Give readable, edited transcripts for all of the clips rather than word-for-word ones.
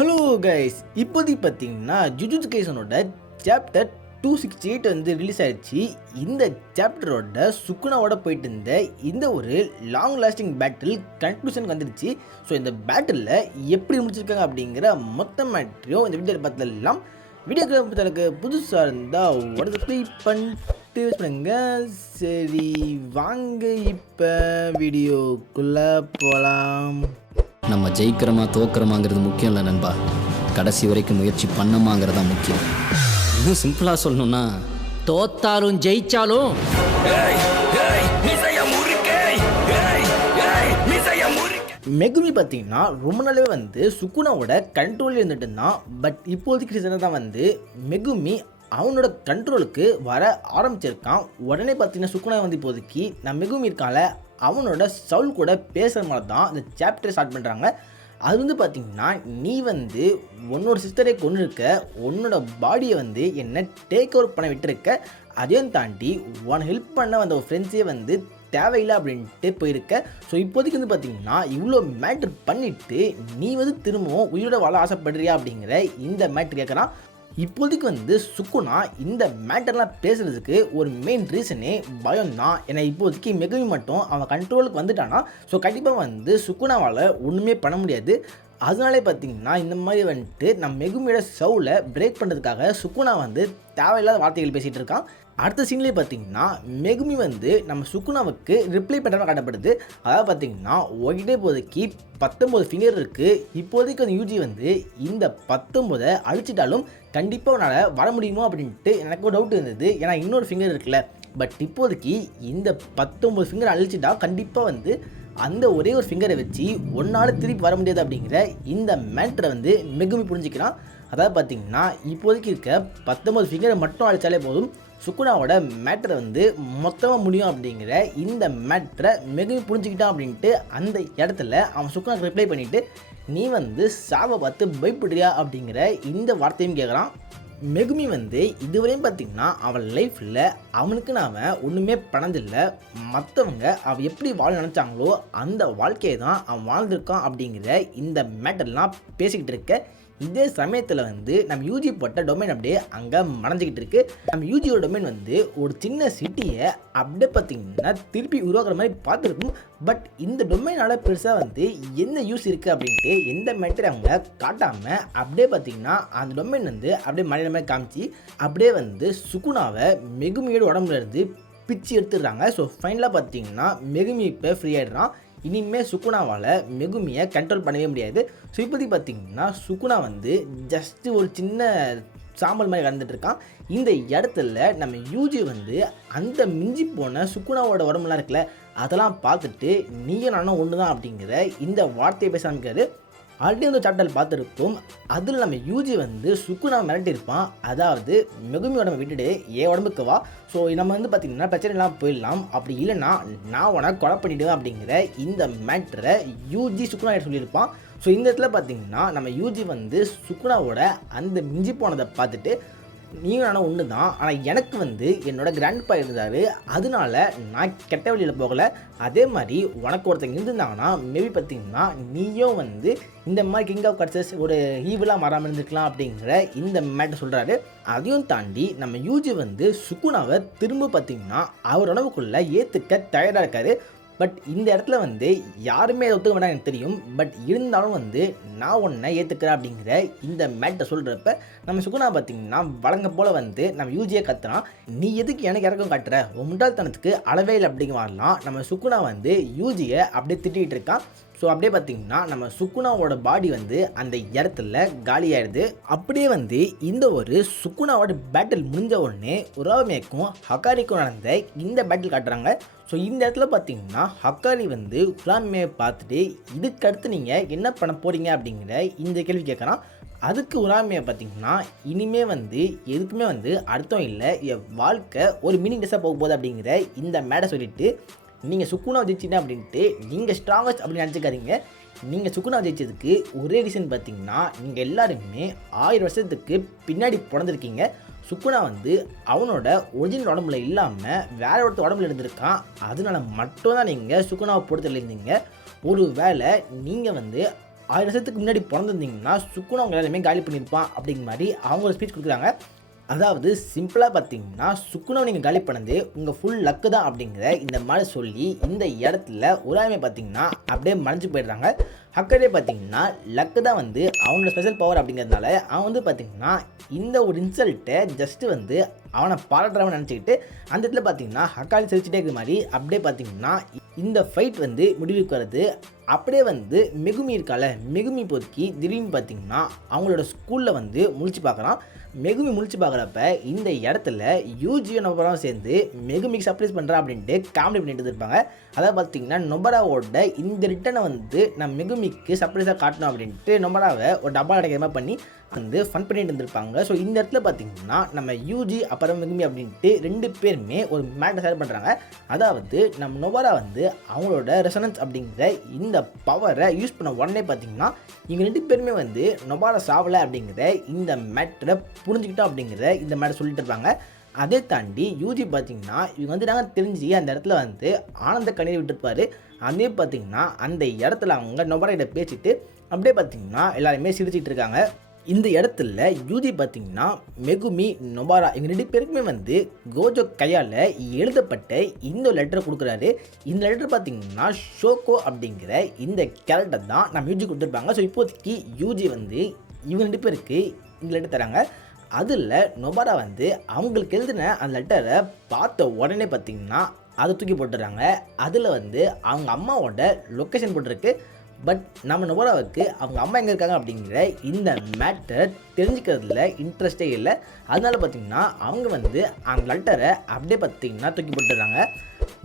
Hello guys, இப்போதைக்கு பார்த்தீங்கன்னா jujutsu கைசனோட chapter 268 வந்து ரிலீஸ் ஆயிடுச்சு. இந்த சாப்டரோட சுக்குனாவோட போயிட்டு இருந்த இந்த ஒரு லாங் லாஸ்டிங் பேட்டில் கன்க்ளூஷனுக்கு வந்துடுச்சு. ஸோ இந்த பேட்டிலில் எப்படி முடிச்சிருக்காங்க அப்படிங்கிற மொத்த மேட்ரியும் இந்த வீடியோவில் பார்த்துலாம். வீடியோக்கு புதுசாக இருந்தால் உடனே ப்ளே பண்ணிட்டு பண்ணுங்க. சரி வாங்க இப்போ வீடியோக்குள்ளே போகலாம். நம்ம ஜெயிக்கிறோமா தோக்கிறோமாங்கிறது முக்கியம் இல்லை நண்பா, கடைசி வரைக்கும் முயற்சி பண்ணமாங்கிறதா முக்கியம். இன்னும் சிம்பிளாக சொல்லணும்னா, தோத்தாலும் ஜெயிச்சாலும் மெகுமி பார்த்தீங்கன்னா ரொம்ப நாளே வந்து சுக்குனாவோட கண்ட்ரோலில் இருந்துட்டு இருந்தான். பட் இப்போதைக்கு ரீசனாக தான் வந்து மெகுமி அவனோட கண்ட்ரோலுக்கு வர ஆரம்பிச்சிருக்கான். உடனே பார்த்தீங்கன்னா சுக்குனா வந்து இப்போதைக்கு நான் மெகுமி இருக்கால அவனோட சவுல் கூட பேசுகிற மாதிரி தான் இந்த சாப்டரை ஸ்டார்ட் பண்ணுறாங்க. அது வந்து பார்த்திங்கன்னா, நீ வந்து உன்னோட சிஸ்டரை கொண்டு இருக்க, உன்னோட பாடியை வந்து என்ன டேக் ஓவர் பண்ண விட்டுருக்க, அதையும் தாண்டி உன் ஹெல்ப் பண்ண வந்த ஒரு ஃப்ரெண்ட்ஸே வந்து தேவையில்லை அப்படின்ட்டு போயிருக்க. ஸோ இப்போதைக்கு வந்து பார்த்திங்கன்னா இவ்வளோ மேட்ரு பண்ணிவிட்டு நீ வந்து திரும்பவும் உயிரோட வாழ ஆசைப்படுறியா அப்படிங்கிற இந்த மேட்ரு கேட்குறான். இப்போதைக்கு வந்து சுக்குனா இந்த மேட்டர்லாம் பேசுகிறதுக்கு ஒரு மெயின் ரீசனே பயம் தான். ஏன்னா இப்போதைக்கு மெகுமி மட்டும் அவன் கண்ட்ரோலுக்கு வந்துட்டானா ஸோ கண்டிப்பாக வந்து சுக்குனாவால் ஒன்றுமே பண்ண முடியாது. அதனாலே பார்த்திங்கன்னா இந்த மாதிரி வந்துட்டு நம்ம மெகுமியோட சவுலை பிரேக் பண்ணுறதுக்காக சுக்குனா வந்து தேவையில்லாத வார்த்தைகள் பேசிகிட்டு இருக்கான். அடுத்த சீன்லேயே பார்த்தீங்கன்னா மெகுமி வந்து நம்ம சுக்குனாவுக்கு ரிப்ளை பண்ணுற காட்டப்படுது. அதாவது பார்த்தீங்கன்னா ஒயிட்டே இப்போதைக்கு 19 ஃபிங்கர் இருக்குது. இப்போதைக்கு அந்த யூஜி வந்து இந்த 19 அழிச்சிட்டாலும் கண்டிப்பாக உன்னால் வர முடியுமோ அப்படின்ட்டு எனக்கு ஒரு டவுட் இருந்தது. ஏன்னா இன்னொரு ஃபிங்கர் இருக்குல்ல, பட் இப்போதைக்கு இந்த 19 ஃபிங்கர் அழிச்சிட்டா கண்டிப்பாக வந்து அந்த ஒரே ஒரு ஃபிங்கரை வச்சு ஒன்றால் திருப்பி வர முடியாது அப்படிங்கிற இந்த மேட்டரை வந்து மெகுமி புரிஞ்சுக்கிறான். அதாவது பார்த்திங்கன்னா இப்போதைக்கு இருக்க 19 ஃபிங்கரை மட்டும் அழிச்சாலே போதும், சுக்குனாவோட மேட்டரை வந்து மொத்தமாக முடியும் அப்படிங்கிற இந்த மேட்டரை மெகுமி புரிஞ்சுக்கிட்டான் அப்படின்ட்டு அந்த இடத்துல அவன் சுக்குனாக்கு ரிப்ளை பண்ணிவிட்டு நீ வந்து சாவை பார்த்து பயப்படுறியா அப்படிங்கிற இந்த வார்த்தையும் கேட்குறான். மெகுமி வந்து இதுவரையும் பார்த்திங்கன்னா அவன் லைஃப்பில் அவனுக்கு நான் ஒன்றுமே பண்ணதில்லை, மற்றவங்க அவன் எப்படி வாழ நினச்சாங்களோ அந்த வாழ்க்கையை தான் அவன் வாழ்ந்திருக்கான் அப்படிங்கிற இந்த மேட்டர்லாம் பேசிக்கிட்டு இருக்க. இதே சமயத்தில் வந்து நம்ம யூஜி போட்ட டொமைன் அப்படியே அங்கே மறைஞ்சிக்கிட்டு இருக்குது. நம்ம யூஜியோட டொமைன் வந்து ஒரு சின்ன சிட்டியை அப்படியே பார்த்திங்கன்னா திருப்பி உருவாக்குற மாதிரி பார்த்துருக்கும். பட் இந்த டொமைனால் பெருசாக வந்து என்ன யூஸ் இருக்குது அப்படின்ட்டு எந்த மேட்டர் அவங்க காட்டாமல் அப்படியே பார்த்திங்கன்னா அந்த டொமைன் வந்து அப்படியே மலையில மாதிரி காமிச்சு அப்படியே வந்து சுக்குனாவை மெகுமியோட உடம்புல இருந்து பிச்சு எடுத்துடுறாங்க. ஸோ ஃபைனலாக பார்த்திங்கன்னா மெகுமி இப்போ ஃப்ரீ ஆகிடுறான். இனிமேல் சுக்குனாவால் மெகுமியை கண்ட்ரோல் பண்ணவே முடியாது. ஸோ இப்போதைக்கு பார்த்திங்கன்னா சுக்குனா வந்து ஜஸ்ட்டு ஒரு சின்ன சாம்பல் மாதிரி கலந்துட்டு இருக்கான். இந்த இடத்துல நம்ம யூஜி வந்து அந்த மிஞ்சி போன சுக்குனாவோட உடம்புலாம் இருக்குல்ல அதெல்லாம் பார்த்துட்டு நீயும் நானும் ஒன்று தான் அப்படிங்கிற இந்த வார்த்தையை பேச ஆரம்பிக்காரு. ஆல்ரெடி வந்து சாப்டர் பார்த்துருப்போம். அதில் நம்ம யூஜி வந்து சுக்குனாவை மிரட்டியிருப்பான். அதாவது மெகுமி உடம்பை விட்டுட்டு என் உடம்புக்கு வா, ஸோ நம்ம வந்து பார்த்திங்கன்னா பிரச்சனை இல்லாமல் போயிடலாம், அப்படி இல்லைன்னா நான் உனக்கு கொலை பண்ணிவிடுவேன் அப்படிங்கிற இந்த மேட்டரை யூஜி சுக்குனா சொல்லியிருப்பான். ஸோ இந்த இடத்துல பார்த்திங்கன்னா நம்ம யூஜி வந்து சுக்குனாவோட அந்த மிஞ்சி போனதை பார்த்துட்டு நீயும் நானும் ஒன்று தான், ஆனால் எனக்கு வந்து என்னோடய கிராண்ட்பா இருந்தார், அதனால நான் கெட்ட வழியில் போகலை, அதே மாதிரி உனக்கு ஒருத்தங்க இருந்திருந்தாங்கன்னா மேபி பார்த்திங்கன்னா நீயும் வந்து இந்த மாதிரி கிங் ஆஃப் கட்சஸ் ஒரு ஈவிலாக மாறாமல் இருந்துக்கலாம் அப்படிங்கிற இந்த மேட்டர் சொல்கிறாரு. அதையும் தாண்டி நம்ம யூஜி வந்து சுக்குனாவை திரும்ப பார்த்திங்கன்னா அவர் உணவுக்குள்ளே ஏற்றுக்க தயாராக இருக்கார். பட் இந்த இடத்துல வந்து யாருமே அதை ஒத்துக்க மாட்டாங்க எனக்கு தெரியும். பட் இருந்தாலும் வந்து நான் ஒன்றை ஏற்றுக்கிறேன் அப்படிங்கிற இந்த மேட்டை சொல்கிறப்ப நம்ம சுகுணா பார்த்திங்கன்னா வழங்க போல் வந்து நம்ம யூஜியை கத்துறான். நீ எதுக்கு எனக்கு இறக்கம் காட்டுற, உன் முட்டாள்தனத்துக்கு அளவே இல்லை அப்படிங்க வரலாம். நம்ம சுகுணா வந்து யூஜியை அப்படியே திட்டிகிட்டு இருக்கான். ஸோ அப்படியே பார்த்திங்கன்னா நம்ம சுக்குனாவோட பாடி வந்து அந்த இடத்துல காலியாகிடுது. அப்படியே வந்து இந்த ஒரு சுக்குனாவோட பேட்டில் முடிஞ்ச உடனே உராமேக்கும் ஹக்காரிக்கும் நடந்த இந்த பேட்டில் காட்டுறாங்க. ஸோ இந்த இடத்துல பார்த்திங்கன்னா ஹக்காரி வந்து உராமையை பார்த்துட்டு இதுக்கடுத்து நீங்கள் என்ன பண்ண போகிறீங்க அப்படிங்கிற இந்த கேள்வி கேட்குறான். அதுக்கு உராமையை பார்த்திங்கன்னா இனிமே வந்து எதுக்குமே வந்து அர்த்தம் இல்லை, என் வாழ்க்கை ஒரு மீனிங்லெஸ்ஸாக போக போகுது அப்படிங்கிற இந்த மேடை சொல்லிவிட்டு நீங்கள் சுக்குனா ஜெயிச்சிங்க அப்படின்ட்டு நீங்கள் ஸ்ட்ராங்கஸ்ட் அப்படின்னு நினச்சிக்காதீங்க. நீங்கள் சுக்குனா ஜெயிச்சதுக்கு ஒரே ரீசன் பார்த்திங்கன்னா நீங்கள் எல்லாருமே 1000 வருஷத்துக்கு பின்னாடி பிறந்திருக்கீங்க. சுக்குனா வந்து அவனோட ஒரிஜினல் உடம்புல இல்லாமல் வேற ஒருத்தர் உடம்புல இருந்திருக்கான். அதனால மட்டும்தான் நீங்கள் சுக்குனாவை பொறுத்தல இருந்தீங்க. ஒரு வேளை நீங்கள் வந்து 1000 வருஷத்துக்கு முன்னாடி பிறந்திருந்தீங்கன்னா சுக்குனா அவங்க எல்லாருமே காலி பண்ணியிருப்பான் அப்படிங்கிற மாதிரி அவங்க ஒரு ஸ்பீச் கொடுக்குறாங்க. அதாவது சிம்பிளாக பார்த்தீங்கன்னா சுக்குனாவை நீங்கள் காலி பண்ணது உங்கள் ஃபுல் லக்கு தான் அப்படிங்கிற இந்த மாதிரி சொல்லி இந்த இடத்துல ஒரு ஆளுமே பார்த்தீங்கன்னா அப்படியே மறைஞ்சு போயிடுறாங்க. ஹக்கரே பார்த்தீங்கன்னா லக்கு தான் வந்து அவனோட ஸ்பெஷல் பவர் அப்படிங்கிறதுனால அவன் வந்து பார்த்தீங்கன்னா இந்த ஒரு இன்சல்ட்டை ஜஸ்ட்டு வந்து அவனை பாராட்டுறவன் நினச்சிக்கிட்டு அந்த இடத்துல பார்த்தீங்கன்னா ஹக்காலி சிரிச்சுட்டே இருக்கிற மாதிரி அப்படியே பார்த்தீங்கன்னா இந்த ஃபைட் வந்து முடிவுக்கு வருது. அப்படியே வந்து மெகுமி இருக்கால, மெகுமி போக்கி திடீர்னு பார்த்தீங்கன்னா அவங்களோட ஸ்கூலில் வந்து முழிச்சு பார்க்குறான். மெகுமி முழிச்சு பார்க்குறப்ப இந்த இடத்துல யூஜியோ நொபராவும் சேர்ந்து மெகுமிக்கு சர்ப்ரைஸ் பண்ணுறான் அப்படின்ட்டு காமெடி பண்ணிட்டு இருப்பாங்க. அதாவது பார்த்தீங்கன்னா நொபராவோட இந்த ரிட்டனை வந்து நான் மெகுமிக்கு சர்ப்ரைஸாக காட்டணும் அப்படின்ட்டு நொபராவை ஒரு டப்பா கிடைக்கிற மாதிரி பண்ணி வந்து ஃபன் பண்ணிட்டு இருந்திருப்பாங்க. ஸோ இந்த இடத்துல பார்த்தீங்கன்னா நம்ம யூஜி அப்புறம் மெகுமி அப்படின்ட்டு 2 பேருமே ஒரு மேட்டை ஷேர் பண்ணுறாங்க. அதாவது நம்ம நொபரா வந்து அவங்களோட ரெசனன்ஸ் அப்படிங்கிற இந்த பவரை யூஸ் பண்ண உடனே பார்த்தீங்கன்னா இவங்க 2 பேருமே வந்து நொபாரா சாவலை அப்படிங்கிற இந்த மேட்டரை புரிஞ்சுக்கிட்டோம் அப்படிங்கிற இந்த மேட்டை சொல்லிட்டு இருப்பாங்க. அதே தாண்டி யூஜி பார்த்தீங்கன்னா இவங்க வந்து நாங்கள் தெரிஞ்சு அந்த இடத்துல வந்து ஆனந்த கண்ணீர் விட்டுருப்பாரு. அதே பார்த்தீங்கன்னா அந்த இடத்துல அவங்க நொபரா கிட்ட பேசிட்டு அப்படியே பார்த்தீங்கன்னா எல்லாருமே சிரிச்சிட்டு இருக்காங்க. இந்த இடத்துல யூஜி பார்த்தீங்கன்னா மெகுமி நொபாரா இவங்க 2 பேருக்குமே வந்து கோஜோ கையால் எழுதப்பட்ட இந்த லெட்டரை கொடுக்குறாரு. இந்த லெட்டர் பார்த்தீங்கன்னா ஷோகோ அப்படிங்கிற இந்த கேரக்டர் தான் நம்ம யூஜி கொடுத்துருப்பாங்க. ஸோ இப்போதைக்கு யூஜி வந்து இவங்க 2 பேருக்கு இந்த லெட்டர் தராங்க. அதில் நொபாரா வந்து அவங்களுக்கு எழுதின அந்த லெட்டரை பார்த்த உடனே பார்த்தீங்கன்னா அதை தூக்கி போட்டுடுறாங்க. அதில் வந்து அவங்க அம்மாவோட லொக்கேஷன் போட்டிருக்கு. பட் நம்ம நொபராவுக்கு அவங்க அம்மா எங்கே இருக்காங்க அப்படிங்கிற இந்த மேட்டரை தெரிஞ்சுக்கிறதுல இன்ட்ரெஸ்டே இல்லை. அதனால பார்த்திங்கன்னா அவங்க வந்து அந்த லெட்டரை அப்படியே பார்த்திங்கன்னா தூக்கி போட்டுடுறாங்க.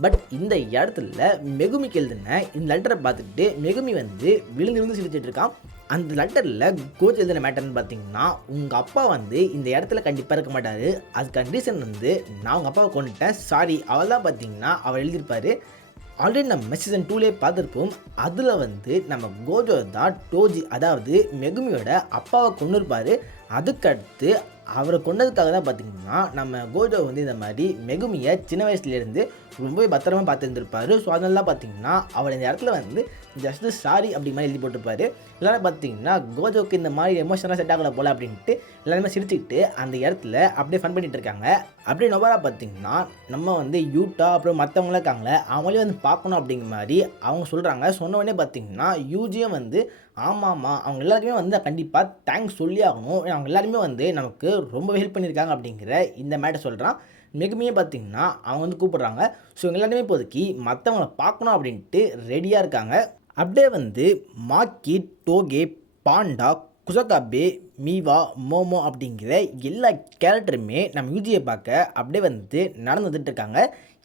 பட் இந்த இடத்துல மெகுமிக்கு எழுதின இந்த லெட்டரை பார்த்துட்டு மெகுமி வந்து விழுந்து சிரிச்சிட்டு இருக்கான். அந்த லெட்டரில் கோச் எழுதின மேட்டர்னு பார்த்தீங்கன்னா உங்கள் அப்பா வந்து இந்த இடத்துல கண்டிப்பாக இருக்க மாட்டார். அதுக்கான ரீசன் வந்து நான் உங்கள் அப்பாவை கொண்டுட்டேன், சாரி. அவள் தான் பார்த்தீங்கன்னா அவர் எழுதியிருப்பார். ஆல்ரெடி நம்ம சீசன் 2லே பார்த்துருப்போம். அதில் வந்து நம்ம கோஜோ தான் டோஜி அதாவது மெகுமியோட அப்பாவை கொண்டு இருப்பார். அதுக்கடுத்து அவரை கொண்டதுக்காக தான் பார்த்திங்கன்னா நம்ம கோஜோ வந்து இந்த மாதிரி மெகுமியை சின்ன வயசுலேருந்து ரொம்பவே பத்திரமா பார்த்துருந்துருப்பார். ஸோ அதனால பார்த்திங்கன்னா அவர் இந்த இடத்துல வந்து ஜஸ்ட்டு சாரி அப்படி மாதிரி எழுதி போட்டிருப்பார். எல்லாரும் பார்த்திங்கன்னா கோஜோக்கு இந்த மாதிரி எமோஷனலாக செட் ஆகலை போல் அப்படின்ட்டு எல்லாருமே சிரிச்சுக்கிட்டு அந்த இடத்துல அப்படியே ஃபன் பண்ணிகிட்டு இருக்காங்க. அப்படியே நொபாரா பார்த்திங்கன்னா நம்ம வந்து யூட்டா அப்புறம் மற்றவங்களாம் இருக்காங்களே அவங்களே வந்து பார்க்கணும் அப்படிங்கிற மாதிரி அவங்க சொல்கிறாங்க. சொன்ன உடனே பார்த்திங்கன்னா யூஜியும் வந்து ஆமாம்மா அவங்க எல்லாருக்குமே வந்து கண்டிப்பாக தேங்க்ஸ் சொல்லி ஆகணும், அவங்க எல்லாருமே வந்து நமக்கு ரொம்ப ஹெல்ப் பண்ணியிருக்காங்க அப்படிங்கிற இந்த மேட்டை சொல்கிறான். மெகுமியே பார்த்திங்கன்னா அவங்க வந்து கூப்பிட்றாங்க. ஸோ இவங்க எல்லாருமே இப்போதைக்கு மற்றவங்களை பார்க்கணும் அப்படின்ட்டு ரெடியாக இருக்காங்க. அப்படியே வந்து மாக்கி, டோகே, பாண்டா, குசகாபே, மீவா, மோமோ அப்படிங்கிற எல்லா கேரக்டருமே நம்ம யூஜியை பார்க்க அப்படியே வந்து நடந்து வந்துட்டு இருக்காங்க.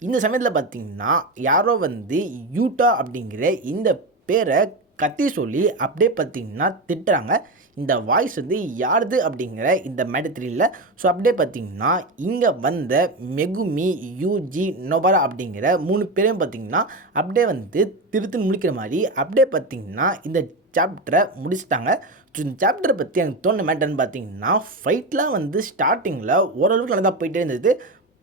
இந்த சமயத்தில் பார்த்திங்கன்னா யாரோ வந்து யூட்டா அப்படிங்கிற இந்த பேரை கத்தி சொல்லி அப்படியே பார்த்திங்கன்னா திட்டுறாங்க. இந்த வாய்ஸ் வந்து யாருது அப்படிங்கிற இந்த மேட்டர் தெரியல. ஸோ அப்படியே பார்த்திங்கன்னா இங்கே வந்த மெகுமி, யூஜி, நொபாரா அப்படிங்கிற 3 பேரையும் பார்த்திங்கன்னா அப்படியே வந்து திருத்துன்னு முடிக்கிற மாதிரி அப்படியே பார்த்திங்கன்னா இந்த சாப்டரை முடிச்சிட்டாங்க. ஸோ இந்த சாப்டரை பற்றி எனக்கு தோணுன மேட்டர்னு பார்த்திங்கன்னா ஃபைட்லாம் வந்து ஸ்டார்டிங்கில் ஓரளவுக்கு நல்லா தான் போயிட்டே இருந்தது.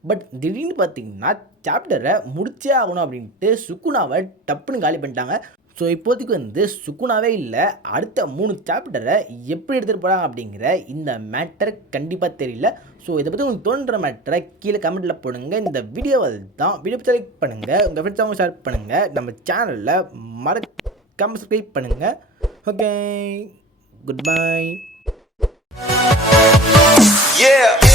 பட் திடீர்னு பார்த்திங்கன்னா சாப்டரை முடிச்சே ஆகணும் அப்படின்ட்டு சுக்குனாவை டப்புன்னு காலி பண்ணிட்டாங்க. ஸோ இப்போதைக்கு வந்து சுக்குனாவே இல்லை, அடுத்த 3 சாப்டரை எப்படி எடுத்துகிட்டு போகிறாங்க அப்படிங்கிற இந்த மேட்டர் கண்டிப்பாக தெரியல. ஸோ இதை பற்றி உங்களுக்கு தோன்ற மேட்டரை கீழே கமெண்ட்டில் போடுங்க. இந்த வீடியோவில் தான் வீடியோ செலக்ட் பண்ணுங்கள், உங்கள் ஃப்ரெண்ட்ஸ் அவங்க ஷேர் பண்ணுங்கள், நம்ம சேனலில் மறக்காம சப்ஸ்கிரைப் பண்ணுங்கள். Okay, good bye. Yeah.